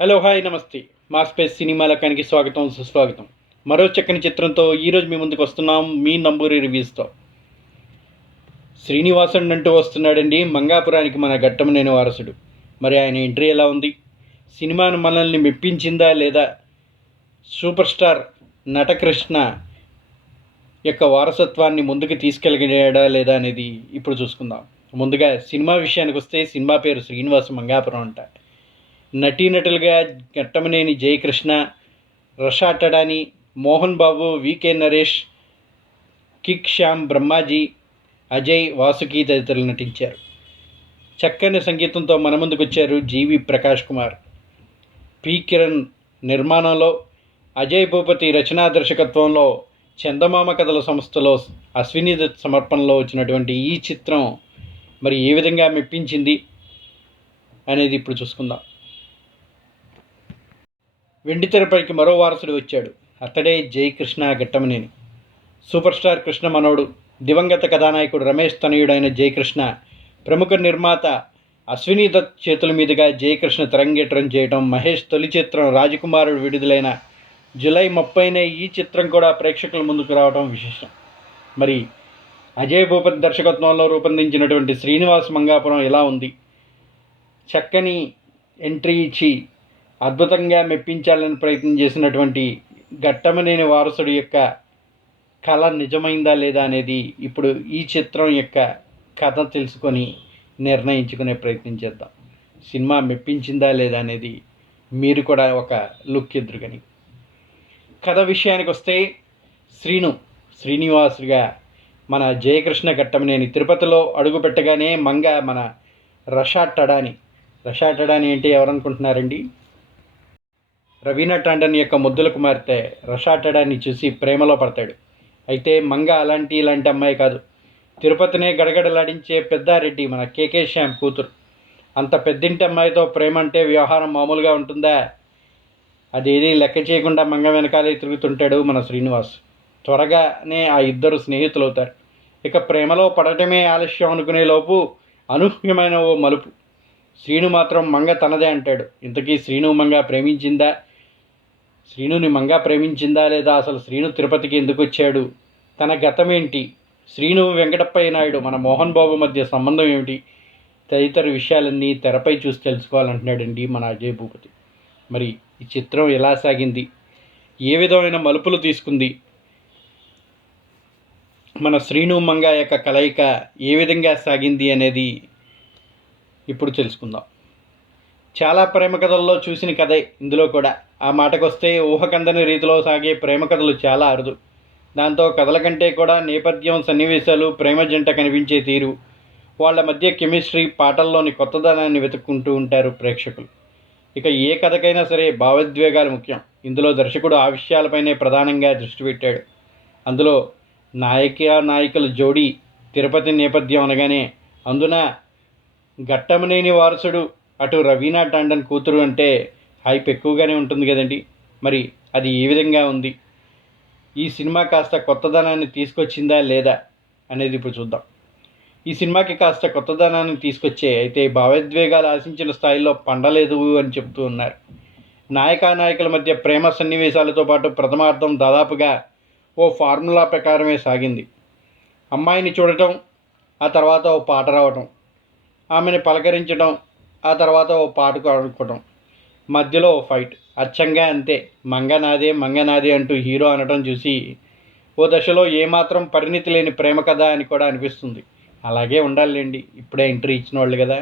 Hello hi నమస్తే. మా space cinema లకానికి స్వాగతం సుస్వాగతం. మరో చక్కని చిత్రంతో ఈరోజు మీ ముందుకు వస్తున్నాం మీ నంబూరి రివ్యూస్తో. శ్రీనివాసన్ అంటూ వస్తున్నాడండి మంగాపురానికి మన ఘట్టమనేని వారసుడు. మరి ఆయన ఎంట్రీ ఎలా ఉంది? సినిమాను మనల్ని మెప్పించిందా లేదా? సూపర్ స్టార్ నటకృష్ణ యొక్క వారసత్వాన్ని ముందుకు తీసుకెళ్ళగలిగాడా లేదా అనేది ఇప్పుడు చూసుకుందాం. ముందుగా సినిమా విషయానికి వస్తే సినిమా పేరు శ్రీనివాస మంగాపురం అంట. నటీనటులుగా ఘట్టమనేని జయకృష్ణ, రషా టడాని, మోహన్ బాబు, వికే నరేష్, కిక్ శ్యామ్, బ్రహ్మాజీ, అజయ్, వాసుకి తదితరులు నటించారు. చక్కని సంగీతంతో మన ముందుకు వచ్చారు జీవి ప్రకాష్ కుమార్. పి కిరణ్ నిర్మాణంలో, అజయ్ భూపతి రచనా దర్శకత్వంలో, చందమామ కథల సంస్థలో అశ్విని దత్ సమర్పణలో వచ్చినటువంటి ఈ చిత్రం మరి ఏ విధంగా మెప్పించింది అనేది ఇప్పుడు చూసుకుందాం. వెండితెరపైకి మరో వారసుడు వచ్చాడు. అతడే జయకృష్ణ ఘట్టమనేని. సూపర్ స్టార్ కృష్ణ మనోడు, దివంగత కథానాయకుడు రమేష్ తనయుడైన జయకృష్ణ ప్రముఖ నిర్మాత అశ్విని దత్ చేతుల మీదుగా జయకృష్ణ తెరంగేట్రం చేయడం, మహేష్ తొలి చిత్రం రాజకుమారుడు విడుదలైన జూలై 30న ఈ చిత్రం కూడా ప్రేక్షకుల ముందుకు రావడం విశేషం. మరి అజయ్ భూపతి దర్శకత్వంలో రూపొందించినటువంటి శ్రీనివాస్ మంగాపురం ఎలా ఉంది? చక్కని ఎంట్రీ ఇచ్చి అద్భుతంగా మెప్పించాలని ప్రయత్నం చేసినటువంటి ఘట్టమనేని వారసుడి యొక్క కళ నిజమైందా లేదా అనేది ఇప్పుడు ఈ చిత్రం యొక్క కథ తెలుసుకొని నిర్ణయించుకునే ప్రయత్నం చేద్దాం. సినిమా మెప్పించిందా లేదా అనేది మీరు కూడా ఒక లుక్ ఎదురుగని. కథ విషయానికి వస్తే శ్రీనివాసుగా మన జయకృష్ణ ఘట్టమనేని తిరుపతిలో అడుగుపెట్టగానే మన రషా టడాని అంటే ఎవరనుకుంటున్నారండి? రవీనా టాండన్ యొక్క ముద్దుల కుమార్తె రషా టడాని చూసి ప్రేమలో పడతాడు. అయితే ఇలాంటి అమ్మాయి కాదు. తిరుపతినే గడగడలాడించే పెద్దారెడ్డి మన కేకే శ్యామ్ కూతురు. అంత పెద్దింటి అమ్మాయితో ప్రేమ అంటే వ్యవహారం మామూలుగా ఉంటుందా? అదేది లెక్క చేయకుండా మంగ వెనకాలే తిరుగుతుంటాడు మన శ్రీనివాస్. త్వరగానే ఆ ఇద్దరు స్నేహితులవుతారు. ఇక ప్రేమలో పడటమే ఆలస్యం అనుకునే లోపు అనూహ్యమైన ఓ మలుపు. శ్రీను మాత్రం మంగ తనదే అంటాడు. ఇంతకీ శ్రీనుని మంగ ప్రేమించిందా లేదా? అసలు శ్రీను తిరుపతికి ఎందుకు వచ్చాడు? తన గతమేంటి? శ్రీను వెంకటప్పయ్య నాయుడు మన మోహన్ బాబు మధ్య సంబంధం ఏమిటి? తదితర విషయాలన్నీ తెరపై చూసి తెలుసుకోవాలంటున్నాడండి మన అజయ్ భూపతి. మరి ఈ చిత్రం ఎలా సాగింది? ఏ విధమైన మలుపులు తీసుకుంది? మన శ్రీను మంగ యొక్క కలయిక ఏ విధంగా సాగింది అనేది ఇప్పుడు తెలుసుకుందాం. చాలా ప్రేమ కథల్లో చూసిన కథే ఇందులో కూడా. ఆ మాటకొస్తే ఊహకందని రీతిలో సాగే ప్రేమ కథలు చాలా అరుదు. దాంతో కథల కంటే కూడా నేపథ్యం, సన్నివేశాలు, ప్రేమ జంట కనిపించే తీరు, వాళ్ళ మధ్య కెమిస్ట్రీ, పాటల్లోని కొత్తదనాన్ని వెతుక్కుంటూ ఉంటారు ప్రేక్షకులు. ఇక ఏ కథకైనా సరే భావోద్వేగాలు ముఖ్యం. ఇందులో దర్శకుడు ఆ విషయాలపైనే ప్రధానంగా దృష్టి పెట్టాడు. అందులో నాయకుల జోడీ తిరుపతి నేపథ్యం అనగానే అందున ఘట్టమనేని వారసుడు అటు రవీనా టాండన్ కూతురు అంటే హైప్ ఎక్కువగానే ఉంటుంది కదండి. మరి అది ఏ విధంగా ఉంది? ఈ సినిమా కాస్త కొత్తదనాన్ని తీసుకొచ్చిందా లేదా అనేది ఇప్పుడు చూద్దాం. ఈ సినిమాకి కాస్త కొత్తదనాన్ని తీసుకొచ్చే, అయితే భావోద్వేగాలు ఆశించిన స్థాయిలో పండలేదు అని చెప్తూ ఉన్నారు. నాయకుల మధ్య ప్రేమ సన్నివేశాలతో పాటు ప్రథమార్థం దాదాపుగా ఓ ఫార్ములా ప్రకారమే సాగింది. అమ్మాయిని చూడటం, ఆ తర్వాత ఓ పాట రావటం, ఆమెను పలకరించడం, ఆ తర్వాత ఓ పాటకు ఆడుకోవడం, మధ్యలో ఓ ఫైట్. అచ్చంగా అంతే. మంగనాదే అంటూ హీరో అనటం చూసి ఓ దశలో ఏమాత్రం పరిణితి లేని ప్రేమ కథ అని కూడా అనిపిస్తుంది. అలాగే ఉండాలండి, ఇప్పుడే ఎంట్రీ ఇచ్చిన వాళ్ళు కదా.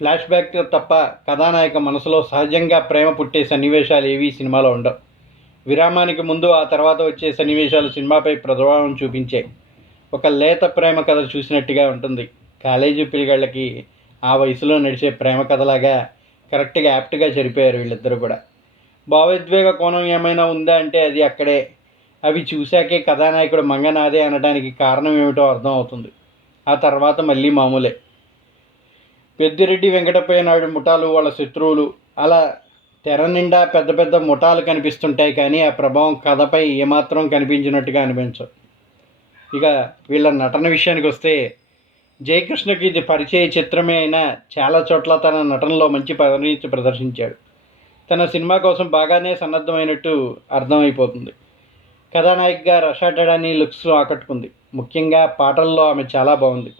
ఫ్లాష్ బ్యాక్ తప్ప కథానాయక మనసులో సహజంగా ప్రేమ పుట్టే సన్నివేశాలు ఏవీ సినిమాలో ఉండవు. విరామానికి ముందు, ఆ తర్వాత వచ్చే సన్నివేశాలు సినిమాపై ప్రభావం చూపించే ఒక లేత ప్రేమ కథ చూసినట్టుగా ఉంటుంది. కాలేజీ పిల్లగాళ్ళకి ఆ వయసులో నడిచే ప్రేమ కథలాగా కరెక్ట్గా యాప్ట్గా సరిపోయారు వీళ్ళిద్దరూ కూడా. భావోద్వేగ కోణం ఏమైనా ఉందా అంటే అది అక్కడే. అవి చూశాకే కథానాయకుడు మంగనాదే అనడానికి కారణం ఏమిటో అర్థం అవుతుంది. ఆ తర్వాత మళ్ళీ మామూలే. పెద్దిరెడ్డి వెంకటప్పయ్య నాయుడు ముఠాలు వాళ్ళ శత్రువులు, అలా తెర నిండా పెద్ద పెద్ద ముఠాలు కనిపిస్తుంటాయి, కానీ ఆ ప్రభావం కథపై ఏమాత్రం కనిపించినట్టుగా అనిపించవు. ఇక వీళ్ళ నటన విషయానికి వస్తే జయకృష్ణకి ఇది పరిచయ చిత్రమే అయినా చాలా చోట్ల తన నటనలో మంచి పరిణితి ప్రదర్శించాడు. తన సినిమా కోసం బాగానే సన్నద్ధమైనట్టు అర్థమైపోతుంది. కథానాయికగా రషాటడాని లుక్స్ ఆకట్టుకుంది. ముఖ్యంగా పాటల్లో ఆమె చాలా బాగుంది.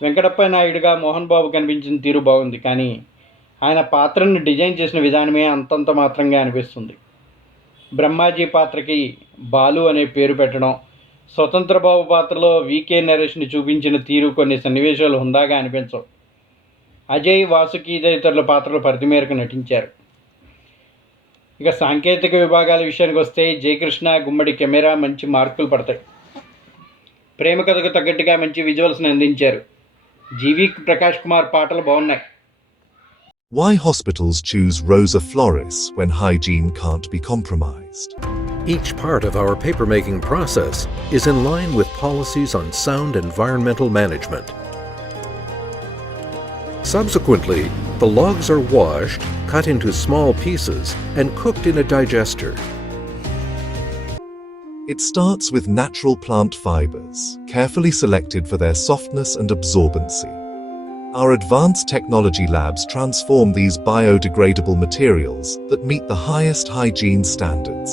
వెంకటప్ప నాయుడుగా మోహన్ బాబు కనిపించిన తీరు బాగుంది, కానీ ఆయన పాత్రను డిజైన్ చేసిన విధానమే అంతంత మాత్రంగా అనిపిస్తుంది. బ్రహ్మాజీ పాత్రకి బాలు అనే పేరు పెట్టడం, స్వతంత్రబాబు పాత్రలో వికే నరేష్ని చూపించిన తీరు కొన్ని సన్నివేశాలు హుందాగా అనిపించవు. అజయ్, వాసుకి తదితరుల పాత్రలు పరిధి మేరకు నటించారు. ఇక సాంకేతిక విభాగాల విషయానికి వస్తే జయకృష్ణ గుమ్మడి కెమెరా మంచి మార్కులు పడతాయి. ప్రేమ కథకు తగ్గట్టుగా మంచి విజువల్స్ని అందించారు. జీవి ప్రకాష్ కుమార్ పాటలు బాగున్నాయి. Why hospitals choose Rosa Flores when hygiene can't be compromised? Each part of our papermaking process is in line with policies on sound environmental management. Subsequently, the logs are washed, cut into small pieces, and cooked in a digester. It starts with natural plant fibers, carefully selected for their softness and absorbency. Our advanced technology labs transform these biodegradable materials that meet the highest hygiene standards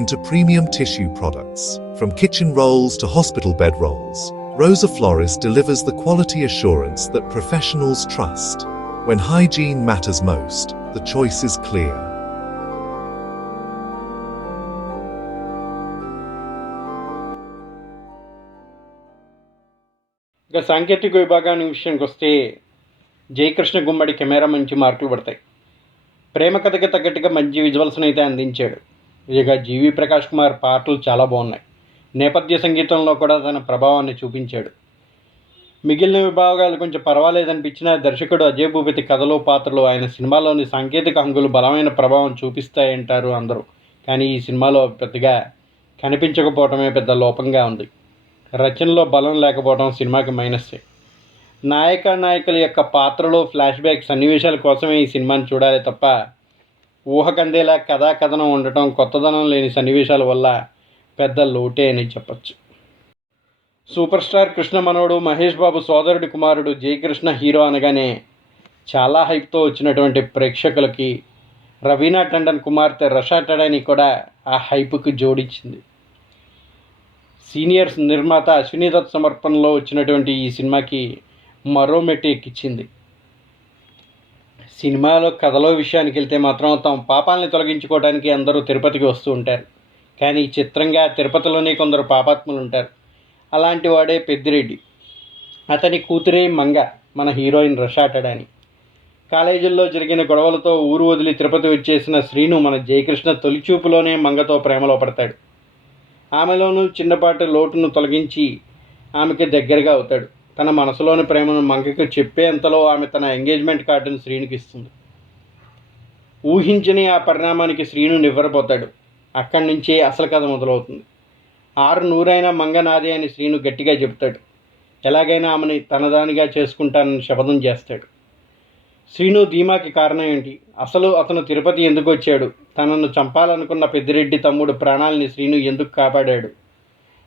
into premium tissue products. From kitchen rolls to hospital bed rolls, Rosa Flores delivers the quality assurance that professionals trust. When hygiene matters most, the choice is clear. ఇక సాంకేతిక విభాగాన్ని విషయానికి వస్తే జయకృష్ణ గుమ్మడి camera మంచి మార్కులు పడతాయి. ప్రేమ కథకి తగ్గట్టుగా మంచి విజువల్స్ని అయితే అందించాడు. ఇక జీవి ప్రకాష్ కుమార్ పాటలు చాలా బాగున్నాయి. నేపథ్య సంగీతంలో కూడా తన ప్రభావాన్ని చూపించాడు. మిగిలిన విభాగాలు కొంచెం పర్వాలేదనిపించిన దర్శకుడు అజయ్ భూపతి కథలో పాత్రలు ఆయన సినిమాలోని సాంకేతిక హంగులు బలమైన ప్రభావం చూపిస్తాయంటారు అందరూ. కానీ ఈ సినిమాలో పెద్దగా కనిపించకపోవటమే పెద్ద లోపంగా ఉంది. రచనలో బలం లేకపోవడం సినిమాకి మైనస్సే. నాయకుల యొక్క పాత్రలో ఫ్లాష్ బ్యాక్ సన్నివేశాల కోసమే ఈ సినిమాని చూడాలి తప్ప ఊహకందేలా కథనం ఉండటం, కొత్తదనం లేని సన్నివేశాల వల్ల పెద్ద లోటే అని చెప్పచ్చు. సూపర్ స్టార్ కృష్ణ మనోడు మహేష్ బాబు సోదరుడి కుమారుడు జయకృష్ణ హీరో అనగానే చాలా హైప్తో వచ్చినటువంటి ప్రేక్షకులకి రవీనా టండన్ కుమార్తె రషా టడాని కూడా ఆ హైప్కి జోడించింది. సీనియర్ నిర్మాత అశ్విని దత్ సమర్పణలో వచ్చినటువంటి ఈ సినిమాకి మరో మెట్టు ఎక్కించింది. సినిమాలో కథలో విషయానికి వెళ్తే మాత్రం తమ పాపాలని తొలగించుకోవడానికి అందరూ తిరుపతికి వస్తూ ఉంటారు. కానీ చిత్రంగా తిరుపతిలోనే కొందరు పాపాత్ములు ఉంటారు. అలాంటి వాడే పెద్దిరెడ్డి. అతని కూతురే మంగ, మన హీరోయిన్ రషా టడాని. కాలేజీల్లో జరిగిన గొడవలతో ఊరు వదిలి తిరుపతి వచ్చేసిన శ్రీను మన జయకృష్ణ తొలిచూపులోనే మంగతో ప్రేమలో పడతాడు. ఆమెలోనూ చిన్నపాటి లోటును తొలగించి ఆమెకి దగ్గరగా అవుతాడు. తన మనసులోని ప్రేమను మంగకి చెప్పేంతలో ఆమె తన ఎంగేజ్మెంట్ కార్డును శ్రీనుకి ఇస్తుంది. ఊహించని ఆ పరిణామానికి శ్రీను నివ్వరపోతాడు. అక్కడి నుంచే అసలు కథ మొదలవుతుంది. 600 మంగ నాదే అని శ్రీను గట్టిగా చెబుతాడు. ఎలాగైనా ఆమెని తనదానిగా చేసుకుంటానని శపథం చేస్తాడు. శ్రీను ధీమాకి కారణం ఏంటి? అసలు అతను తిరుపతి ఎందుకు వచ్చాడు? తనను చంపాలనుకున్న పెద్దిరెడ్డి తమ్ముడు ప్రాణాలని శ్రీను ఎందుకు కాపాడాడు?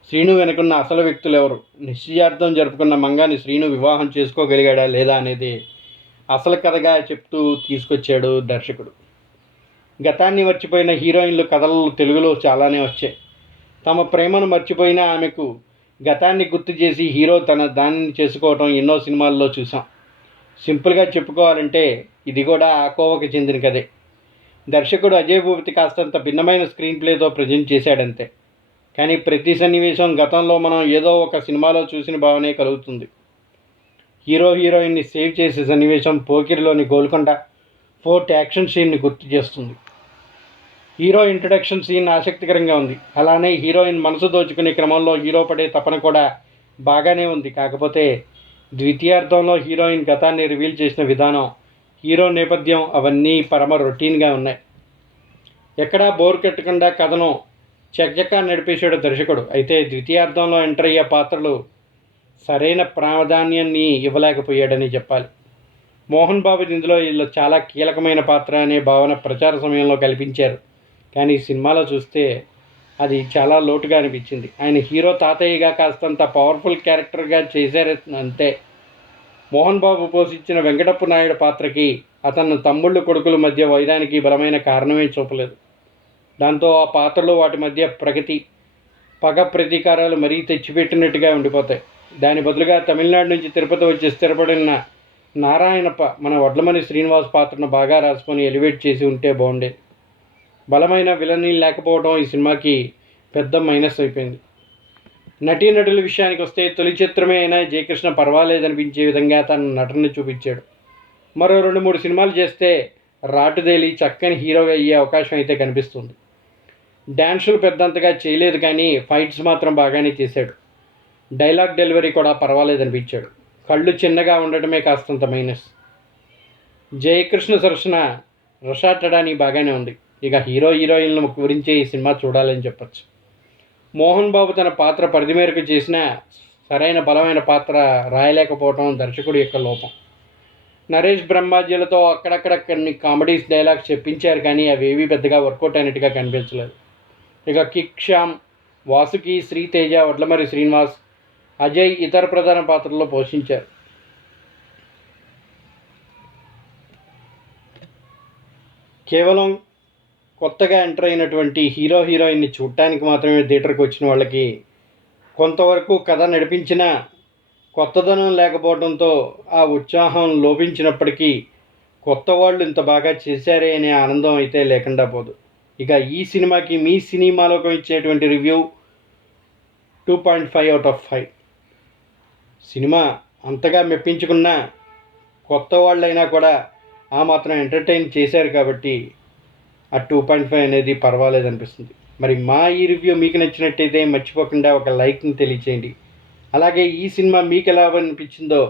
శ్రీను వెనుకున్న అసలు వ్యక్తులు ఎవరు? నిశ్చయార్థం జరుపుకున్న మంగాని శ్రీను వివాహం చేసుకోగలిగాడా లేదా అనేది అసలు కథగా చెప్తూ తీసుకొచ్చాడు దర్శకుడు. గతాన్ని మర్చిపోయిన హీరోయిన్లు కథలు తెలుగులో చాలానే వచ్చాయి. తమ ప్రేమను మర్చిపోయిన ఆమెకు గతాన్ని గుర్తు చేసి హీరో తన దానిని చేసుకోవటం ఎన్నో సినిమాల్లో చూసాం. సింపుల్గా చెప్పుకోవాలంటే ఇది కూడా ఆ కోవకి చెందిన కథే. దర్శకుడు అజయ్ భూపతి కాస్తంత భిన్నమైన స్క్రీన్ ప్లేతో ప్రజెంట్ చేశాడంతే. కానీ ప్రతి సన్నివేశం గతంలో మనం ఏదో ఒక సినిమాలో చూసిన భావనే కలుగుతుంది. హీరోయిన్ని సేవ్ చేసే సన్నివేశం పోకిరిలోని గోల్కొండ ఫోర్ట్ యాక్షన్ సీన్ని గుర్తు చేస్తుంది. హీరో ఇంట్రడక్షన్ సీన్ ఆసక్తికరంగా ఉంది. అలానే హీరోయిన్ మనసు దోచుకునే క్రమంలో హీరో పడే తపన కూడా బాగానే ఉంది. కాకపోతే ద్వితీయార్థంలో హీరోయిన్ గతాన్ని రివీల్ చేసిన విధానం, హీరో నేపథ్యం అవన్నీ పరమ రొటీన్గా ఉన్నాయి. ఎక్కడా బోర్ కట్టకుండా కథను చకచకా నడిపేశాడు దర్శకుడు. అయితే ద్వితీయార్థంలో ఎంటర్ అయ్యే పాత్రలు సరైన ప్రాధాన్యాన్ని ఇవ్వలేకపోయాడని చెప్పాలి. మోహన్ బాబు ఇందులో వీళ్ళు చాలా కీలకమైన పాత్ర అనే భావన ప్రచార సమయంలో కల్పించారు. కానీ సినిమాలో చూస్తే అది చాలా లోటుగా అనిపించింది. ఆయన హీరో తాతయ్యగా కాస్తంత పవర్ఫుల్ క్యారెక్టర్గా చేశారు అంతే. మోహన్ బాబు పోషించిన వెంకటప్ప నాయుడు పాత్రకి అతను తమ్ముళ్ళు కొడుకుల మధ్య వైరానికి బలమైన కారణమే చూపలేదు. దాంతో ఆ పాత్రలు వాటి మధ్య ప్రగతి పగ ప్రతీకారాలు మరీ తెచ్చిపెట్టినట్టుగా ఉండిపోతాయి. దాని బదులుగా తమిళనాడు నుంచి తిరుపతి వచ్చి స్థిరపడిన నారాయణప్ప మన వడ్లమని శ్రీనివాస్ పాత్రను బాగా రాసుకొని ఎలివేట్ చేసి ఉంటే బాగుండేది. బలమైన విలనీ లేకపోవడం ఈ సినిమాకి పెద్ద మైనస్ అయిపోయింది. నటీనటుల విషయానికి వస్తే తొలి చిత్రమే అయినా జయకృష్ణ పర్వాలేదనిపించే విధంగా తన నటనని చూపించాడు. మరో 2-3 సినిమాలు చేస్తే రాటుదేలి చక్కని హీరో అయ్యే అవకాశం అయితే కనిపిస్తుంది. డ్యాన్సులు పెద్దంతగా చేయలేదు కానీ ఫైట్స్ మాత్రం బాగానే చేశాడు. డైలాగ్ డెలివరీ కూడా పర్వాలేదనిపించాడు. కళ్ళు చిన్నగా ఉండటమే కాస్తంత మైనస్. జయకృష్ణ సరసన రషాటడానికి బాగానే ఉంది. ఇక హీరోయిన్ల గురించే ఈ సినిమా చూడాలని చెప్పచ్చు. మోహన్ బాబు తన పాత్ర పరిధి మేరకు చేసినా సరైన బలమైన పాత్ర రాయలేకపోవడం దర్శకుడి యొక్క లోపం. నరేష్ బ్రహ్మాజీలతో అక్కడక్కడ కొన్ని కామెడీస్ డైలాగ్స్ చెప్పించారు కానీ అవేవీ పెద్దగా వర్కౌట్ అయినట్టుగా కనిపించలేదు. ఇక కిక్ శ్యామ్, వాసుకి, శ్రీతేజ, వడ్లమరి శ్రీనివాస్, అజయ్ ఇతర ప్రధాన పాత్రల్లో పోషించారు. కేవలం కొత్తగా ఎంటర్ అయినటువంటి హీరోయిన్ని చూడటానికి మాత్రమే థియేటర్కి వచ్చిన వాళ్ళకి కొంతవరకు కథ నడిపించిన కొత్తదనం లేకపోవడంతో ఆ ఉత్సాహం లోపించినప్పటికీ కొత్త వాళ్ళు ఇంత బాగా చేశారే అనే ఆనందం అయితే లేకుండా పోదు. ఇక ఈ సినిమాకి మీ సినిమాలోకి ఇచ్చేటువంటి రివ్యూ 2.5/5. సినిమా అంతగా మెప్పించుకున్న కొత్త వాళ్ళైనా కూడా ఆ మాత్రం ఎంటర్టైన్ చేశారు కాబట్టి ఆ 2.5 అనేది పర్వాలేదనిపిస్తుంది. మరి మా ఈ రివ్యూ మీకు నచ్చినట్టయితే మర్చిపోకుండా ఒక లైక్ని తెలియచేయండి. అలాగే ఈ సినిమా మీకు ఎలా అనిపించిందో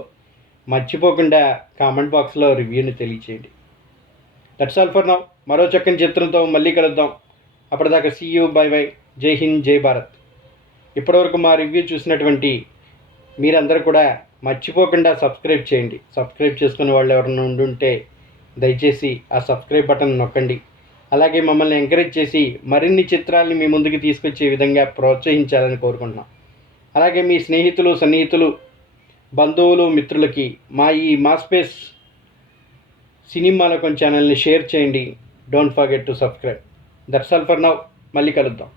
మర్చిపోకుండా కామెంట్ బాక్స్లో రివ్యూని తెలియచేయండి. That's all for now. మరో చక్కని చిత్రంతో మళ్ళీ కలుద్దాం. అప్పటిదాకా సీ యూ, బై బై, జై హింద్, జై భారత్. ఇప్పటివరకు మా రివ్యూ చూసినటువంటి మీరందరూ కూడా మర్చిపోకుండా సబ్స్క్రైబ్ చేయండి. సబ్స్క్రైబ్ చేసుకునే వాళ్ళు ఎవరైనా ఉండుంటే దయచేసి ఆ సబ్స్క్రైబ్ బటన్ నొక్కండి. అలాగే మమ్మల్ని ఎంకరేజ్ చేసి మరిన్ని చిత్రాలని మీ ముందుకు తీసుకొచ్చే విధంగా ప్రోత్సహించాలని కోరుకుంటున్నాం. అలాగే మీ స్నేహితులు, సన్నిహితులు, బంధువులు, మిత్రులకి మా స్పేస్ సినిమాలకం ఛానల్ని షేర్ చేయండి. Don't forget to subscribe. That's all for now. మళ్ళీ కలుద్దాం.